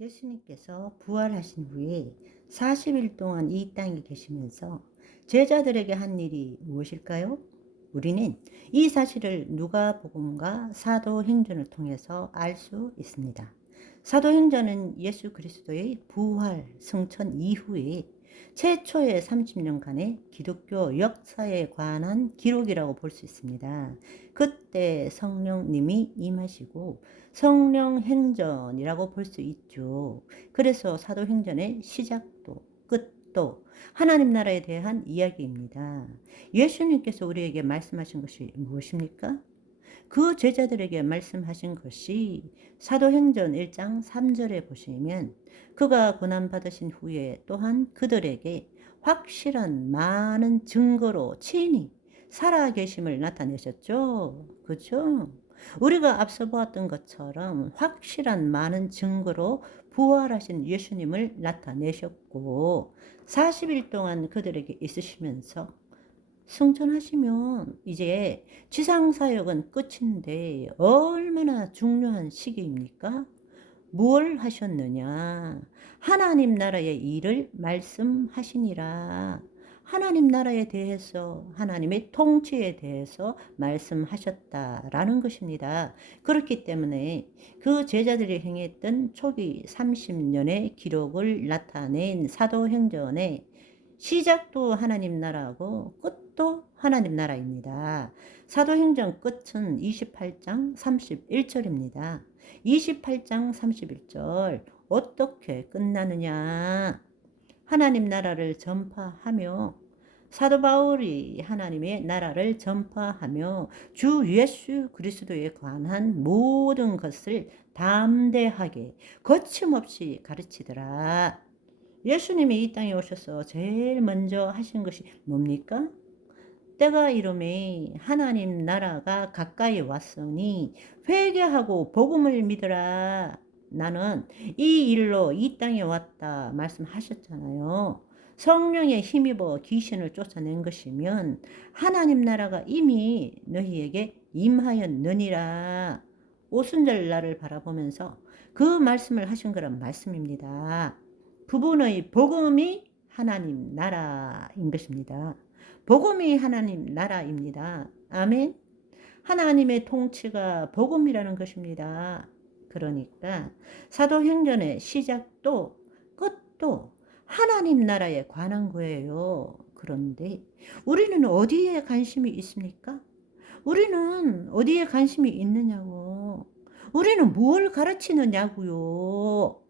예수님께서 부활하신 후에 40일 동안 이 땅에 계시면서 제자들에게 한 일이 무엇일까요? 우리는 이 사실을 누가복음과 사도행전을 통해서 알 수 있습니다. 사도행전은 예수 그리스도의 부활, 승천 이후에 최초의 30년간의 기독교 역사에 관한 기록이라고 볼 수 있습니다. 그때 성령님이 임하시고 성령 행전이라고 볼 수 있죠. 그래서 사도행전의 시작도 끝도 하나님 나라에 대한 이야기입니다. 예수님께서 우리에게 말씀하신 것이 무엇입니까? 그 제자들에게 말씀하신 것이 사도행전 1장 3절에 보시면 그가 고난받으신 후에 또한 그들에게 확실한 많은 증거로 친히 살아계심을 나타내셨죠. 그죠? 우리가 앞서 보았던 것처럼 확실한 많은 증거로 부활하신 예수님을 나타내셨고 40일 동안 그들에게 있으시면서 승천하시면 이제 지상사역은 끝인데 얼마나 중요한 시기입니까? 뭘 하셨느냐? 하나님 나라의 일을 말씀하시니라. 하나님 나라에 대해서 하나님의 통치에 대해서 말씀하셨다라는 것입니다. 그렇기 때문에 그 제자들이 행했던 초기 30년의 기록을 나타낸 사도행전의 시작도 하나님 나라고 끝도 하나님 나라입니다. 사도행전 끝은 28장 31절입니다. 28장 31절 어떻게 끝나느냐? 하나님 나라를 전파하며 사도 바울이 하나님의 나라를 전파하며 주 예수 그리스도에 관한 모든 것을 담대하게 거침없이 가르치더라. 예수님이 이 땅에 오셔서 제일 먼저 하신 것이 뭡니까? 때가 이름에 하나님 나라가 가까이 왔으니 회개하고 복음을 믿으라. 나는 이 일로 이 땅에 왔다 말씀하셨잖아요. 성령에 힘입어 귀신을 쫓아낸 것이면 하나님 나라가 이미 너희에게 임하였느니라. 오순절 날을 바라보면서 그 말씀을 하신 거란 말씀입니다. 그분의 복음이 하나님 나라인 것입니다. 복음이 하나님 나라입니다. 아멘. 하나님의 통치가 복음이라는 것입니다. 그러니까 사도행전의 시작도 끝도 하나님 나라에 관한 거예요. 그런데 우리는 어디에 관심이 있습니까? 우리는 어디에 관심이 있느냐고. 우리는 뭘 가르치느냐고요.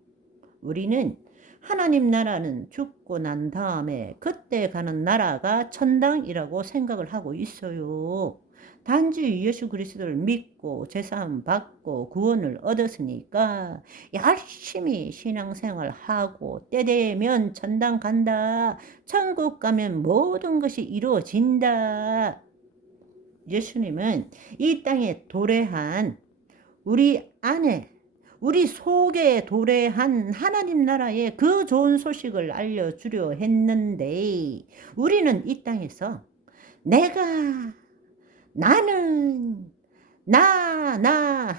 우리는 하나님 나라는 죽고 난 다음에 그때 가는 나라가 천당이라고 생각을 하고 있어요. 단지 예수 그리스도를 믿고 제사함 받고 구원을 얻었으니까 열심히 신앙생활 하고 때 되면 천당 간다. 천국 가면 모든 것이 이루어진다. 예수님은 이 땅에 도래한 우리 안에 우리 속에 도래한 하나님 나라의 그 좋은 소식을 알려주려 했는데 우리는 이 땅에서 내가 나는 나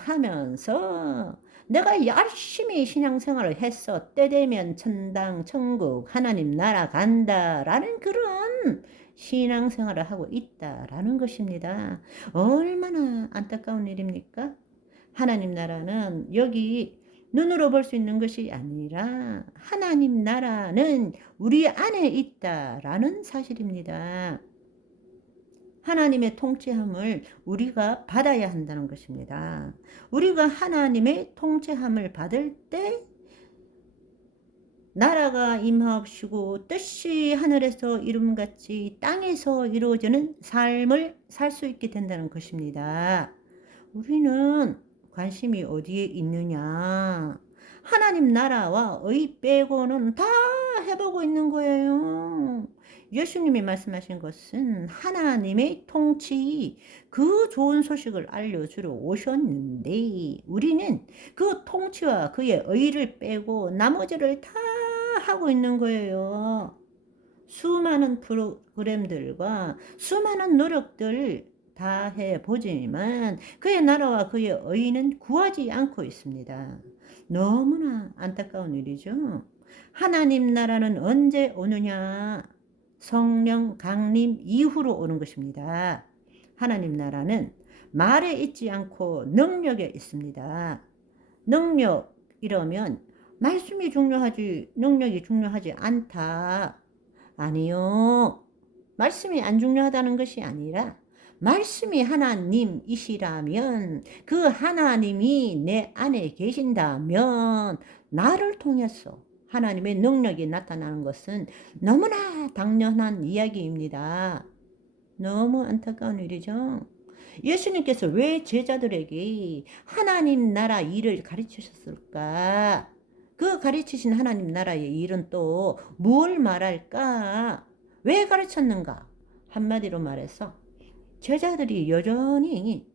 하면서 내가 열심히 신앙생활을 했어 때 되면 천당 천국 하나님 나라 간다라는 그런 신앙생활을 하고 있다라는 것입니다. 얼마나 안타까운 일입니까? 하나님 나라는 여기 눈으로 볼 수 있는 것이 아니라 하나님 나라는 우리 안에 있다라는 사실입니다. 하나님의 통치함을 우리가 받아야 한다는 것입니다. 우리가 하나님의 통치함을 받을 때 나라가 임하옵시고 뜻이 하늘에서 이름같이 땅에서 이루어지는 삶을 살 수 있게 된다는 것입니다. 우리는 관심이 어디에 있느냐? 하나님 나라와 의 빼고는 다 해보고 있는 거예요. 예수님이 말씀하신 것은 하나님의 통치, 그 좋은 소식을 알려주러 오셨는데 우리는 그 통치와 그의 의를 빼고 나머지를 다 하고 있는 거예요. 수많은 프로그램들과 수많은 노력들 다 해보지만 그의 나라와 그의 의는 구하지 않고 있습니다. 너무나 안타까운 일이죠. 하나님 나라는 언제 오느냐? 성령 강림 이후로 오는 것입니다. 하나님 나라는 말에 있지 않고 능력에 있습니다. 능력 이러면 말씀이 중요하지 능력이 중요하지 않다. 아니요. 말씀이 안 중요하다는 것이 아니라 말씀이 하나님이시라면 그 하나님이 내 안에 계신다면 나를 통해서 하나님의 능력이 나타나는 것은 너무나 당연한 이야기입니다. 너무 안타까운 일이죠. 예수님께서 왜 제자들에게 하나님 나라 일을 가르치셨을까? 그 가르치신 하나님 나라의 일은 또 뭘 말할까? 왜 가르쳤는가? 한마디로 말해서 제자들이 여전히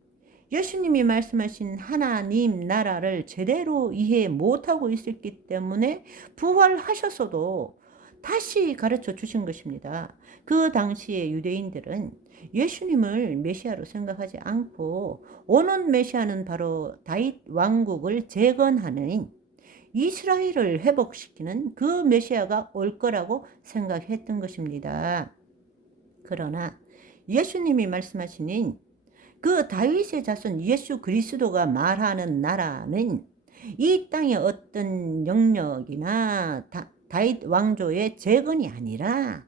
예수님이 말씀하신 하나님 나라를 제대로 이해 못하고 있었기 때문에 부활하셨어도 다시 가르쳐 주신 것입니다. 그 당시에 유대인들은 예수님을 메시아로 생각하지 않고 오는 메시아는 바로 다윗 왕국을 재건하는 이스라엘을 회복시키는 그 메시아가 올 거라고 생각했던 것입니다. 그러나 예수님이 말씀하시는 그 다윗의 자손 예수 그리스도가 말하는 나라는 이 땅의 어떤 영역이나 다윗 왕조의 재건이 아니라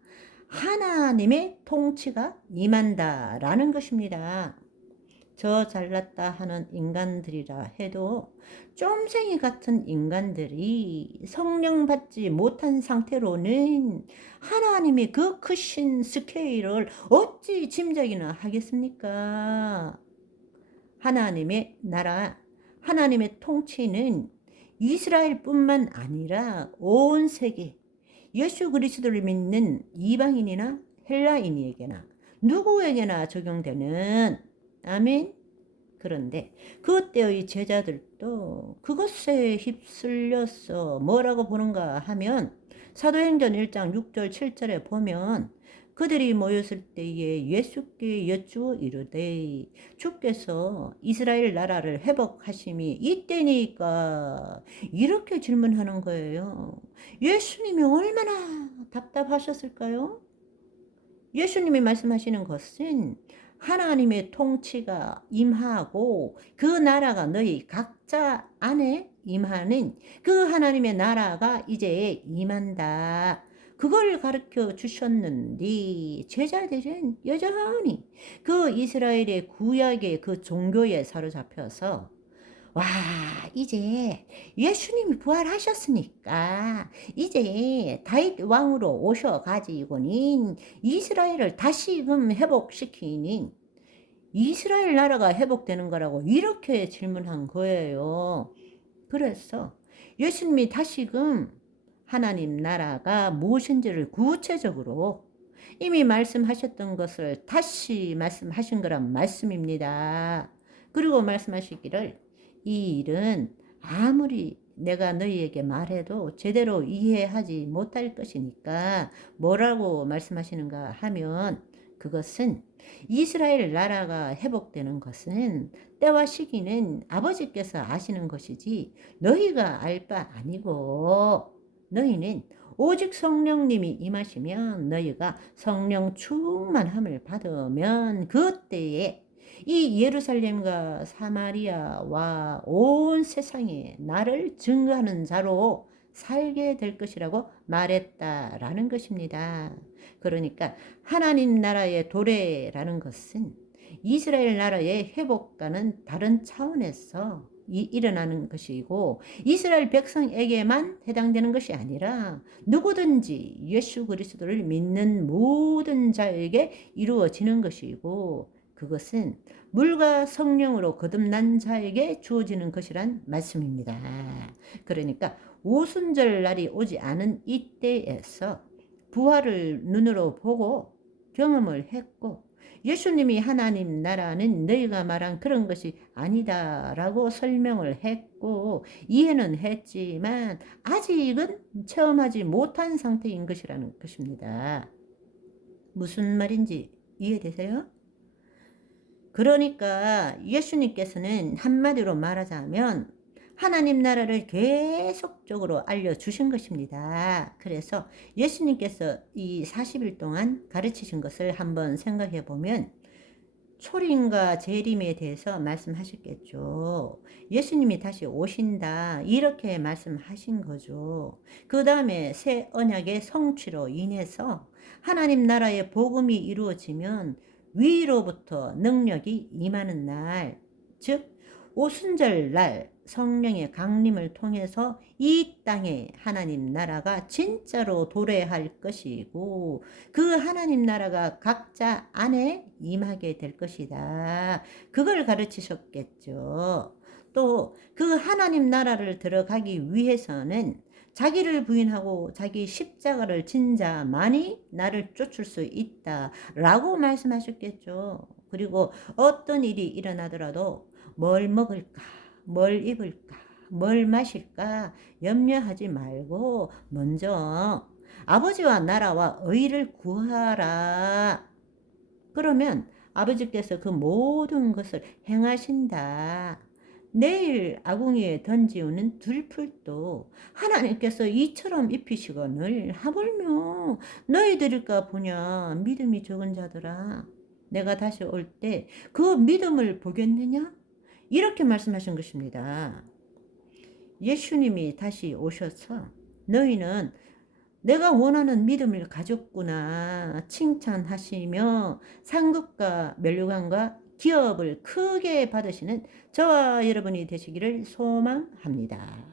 하나님의 통치가 임한다라는 것입니다. 저 잘났다 하는 인간들이라 해도 쫌생이 같은 인간들이 성령 받지 못한 상태로는 하나님의 그 크신 스케일을 어찌 짐작이나 하겠습니까? 하나님의 나라, 하나님의 통치는 이스라엘뿐만 아니라 온 세계, 예수 그리스도를 믿는 이방인이나 헬라인에게나 누구에게나 적용되는 아멘. 그런데 그때의 제자들도 그것에 휩쓸려서 뭐라고 보는가 하면 사도행전 1장 6절 7절에 보면 그들이 모였을 때에 예수께 여쭈어 이르되 주께서 이스라엘 나라를 회복하심이 이때니까 이렇게 질문하는 거예요. 예수님이 얼마나 답답하셨을까요? 예수님이 말씀하시는 것은 하나님의 통치가 임하고 그 나라가 너희 각자 안에 임하는 그 하나님의 나라가 이제 임한다. 그걸 가르쳐 주셨는데 제자들은 여전히 그 이스라엘의 구약의 그 종교에 사로잡혀서 와, 이제 예수님이 부활하셨으니까 이제 다윗 왕으로 오셔가지고는 이스라엘을 다시금 회복시키는 이스라엘 나라가 회복되는 거라고 이렇게 질문한 거예요. 그래서 예수님이 다시금 하나님 나라가 무엇인지를 구체적으로 이미 말씀하셨던 것을 다시 말씀하신 거란 말씀입니다. 그리고 말씀하시기를 이 일은 아무리 내가 너희에게 말해도 제대로 이해하지 못할 것이니까 뭐라고 말씀하시는가 하면 그것은 이스라엘 나라가 회복되는 것은 때와 시기는 아버지께서 아시는 것이지 너희가 알 바 아니고 너희는 오직 성령님이 임하시면 너희가 성령 충만함을 받으면 그때에 이 예루살렘과 사마리아와 온 세상에 나를 증거하는 자로 살게 될 것이라고 말했다라는 것입니다. 그러니까 하나님 나라의 도래라는 것은 이스라엘 나라의 회복과는 다른 차원에서 일어나는 것이고 이스라엘 백성에게만 해당되는 것이 아니라 누구든지 예수 그리스도를 믿는 모든 자에게 이루어지는 것이고 그것은 물과 성령으로 거듭난 자에게 주어지는 것이란 말씀입니다. 그러니까 오순절 날이 오지 않은 이때에서 부활을 눈으로 보고 경험을 했고 예수님이 하나님 나라는 너희가 말한 그런 것이 아니다라고 설명을 했고 이해는 했지만 아직은 체험하지 못한 상태인 것이라는 것입니다. 무슨 말인지 이해되세요? 그러니까 예수님께서는 한마디로 말하자면 하나님 나라를 계속적으로 알려주신 것입니다. 그래서 예수님께서 이 40일 동안 가르치신 것을 한번 생각해 보면 초림과 재림에 대해서 말씀하셨겠죠. 예수님이 다시 오신다 이렇게 말씀하신 거죠. 그 다음에 새 언약의 성취로 인해서 하나님 나라의 복음이 이루어지면 위로부터 능력이 임하는 날, 즉 오순절 날 성령의 강림을 통해서 이 땅에 하나님 나라가 진짜로 도래할 것이고 그 하나님 나라가 각자 안에 임하게 될 것이다. 그걸 가르치셨겠죠. 또 그 하나님 나라를 들어가기 위해서는 자기를 부인하고 자기 십자가를 진 자만이 나를 쫓을 수 있다라고 말씀하셨겠죠. 그리고 어떤 일이 일어나더라도 뭘 먹을까, 뭘 입을까, 뭘 마실까 염려하지 말고 먼저 아버지와 나라와 의를 구하라. 그러면 아버지께서 그 모든 것을 행하신다. 내일 아궁이에 던지우는 들풀도 하나님께서 이처럼 입히시거늘 하물며 너희들일까 보냐 믿음이 적은 자들아 내가 다시 올 때 그 믿음을 보겠느냐 이렇게 말씀하신 것입니다. 예수님이 다시 오셔서 너희는 내가 원하는 믿음을 가졌구나 칭찬하시며 상급과 면류관과 기업을 크게 받으시는 저와 여러분이 되시기를 소망합니다.